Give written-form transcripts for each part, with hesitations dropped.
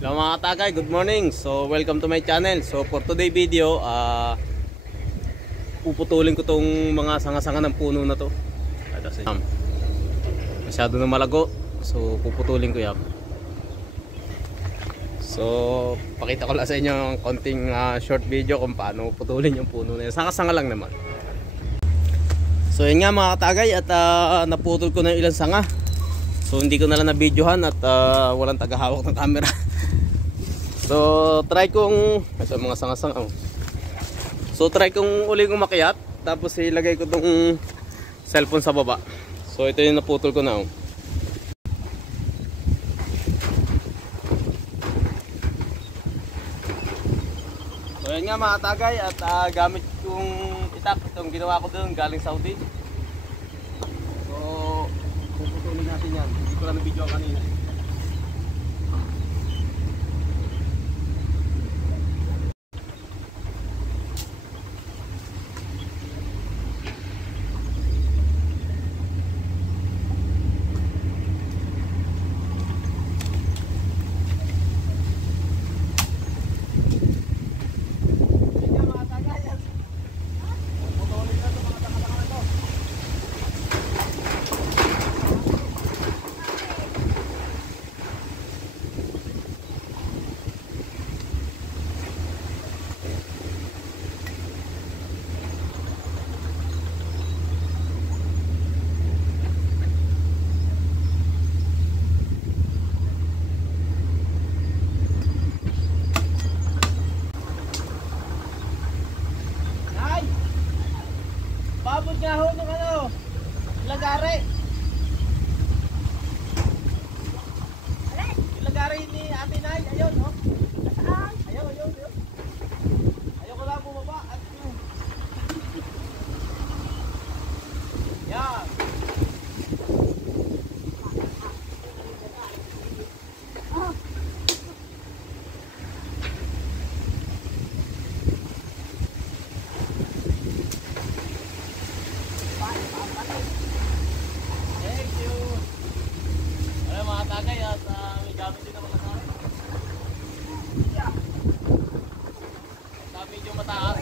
Hello mga katagay, good morning. So welcome to my channel. So for today video, puputulin ko tong mga sanga-sanga ng puno na to. Masyado na malago. So puputulin ko yan. So pakita ko lang sa inyo ang konting short video kung paano putulin yung puno na yan. Sanga-sanga lang naman. So yun nga mga katagay, at naputol ko na yung ilang sanga. So hindi ko na lang na-videohan at walang tagahawak ng camera. So try kong ito mga sanga-sanga. So try kong uling umakyat, tapos ilagay ko tong cellphone sa baba. So ito yung naputol ko na. So yan nga mga tagay, at gamit kong itak itong ginawa ko doon galing Saudi. So puputulin natin yan. Hindi ko lang na-video kanina. Babod nga ho nung lagari. Yung lagari ni Ate Nay, ayun oh. Ayun. Ayun ko lang bumaba at yun. Yan. Thank you. Alam mga tagay, at may gamit din naman ako. Dami yung mataas.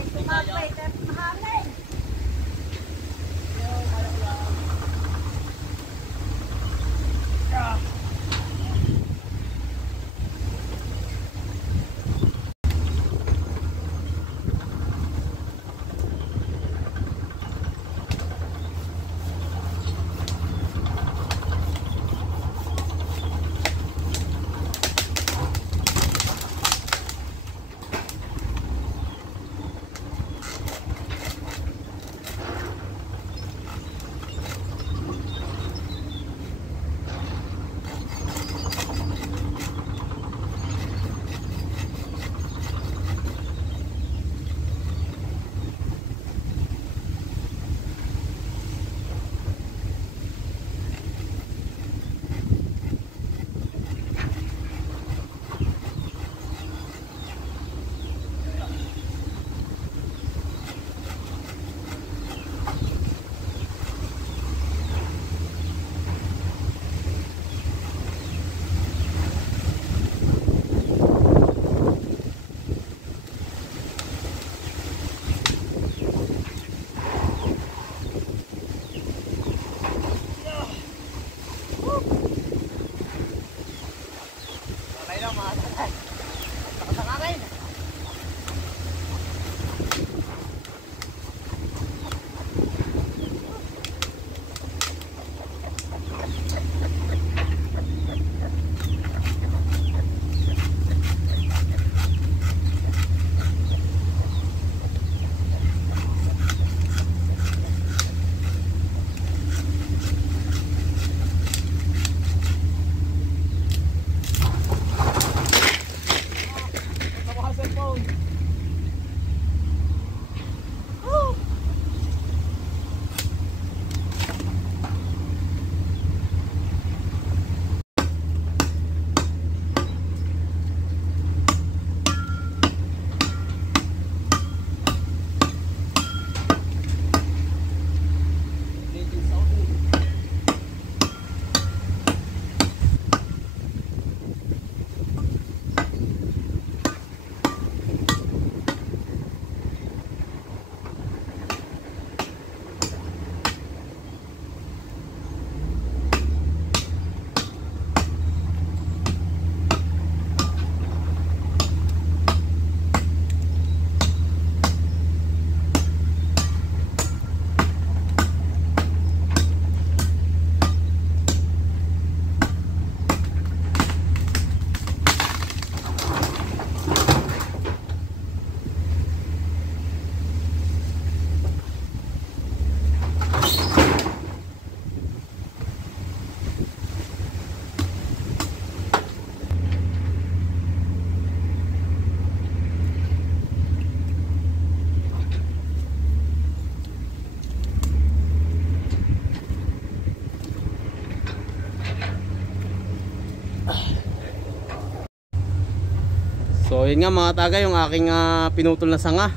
So yun nga mga tagay, yung aking pinutol na sanga.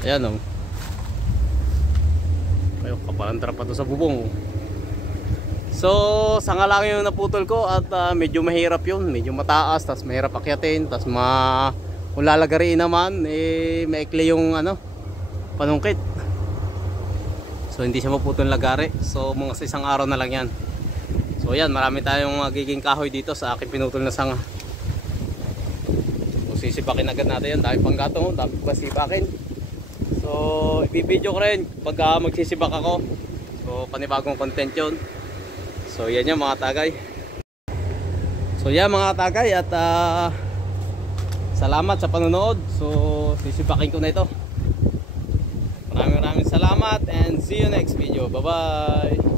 Ayan o. Ayun, kapalandra pa to sa bubong. So sanga lang yung naputol ko at medyo mahirap yun. Medyo mataas, tas mahirap akyatin, tas kung lalagariin naman maikli yung panungkit. So hindi siya maputol lagari. So mga sa isang araw na lang yan. So yan, marami tayong magiging kahoy dito sa aking pinutol na sanga. So sisipakin agad natin yan. Dami pang gatong, dami pa sipakin. So ibibideo ko rin pag magsisibak ako. So panibagong content yun. So yan yan mga tagay. So yan mga tagay, at salamat sa panonood. So sisipakin ko na ito. Maraming salamat and see you next video. Bye bye.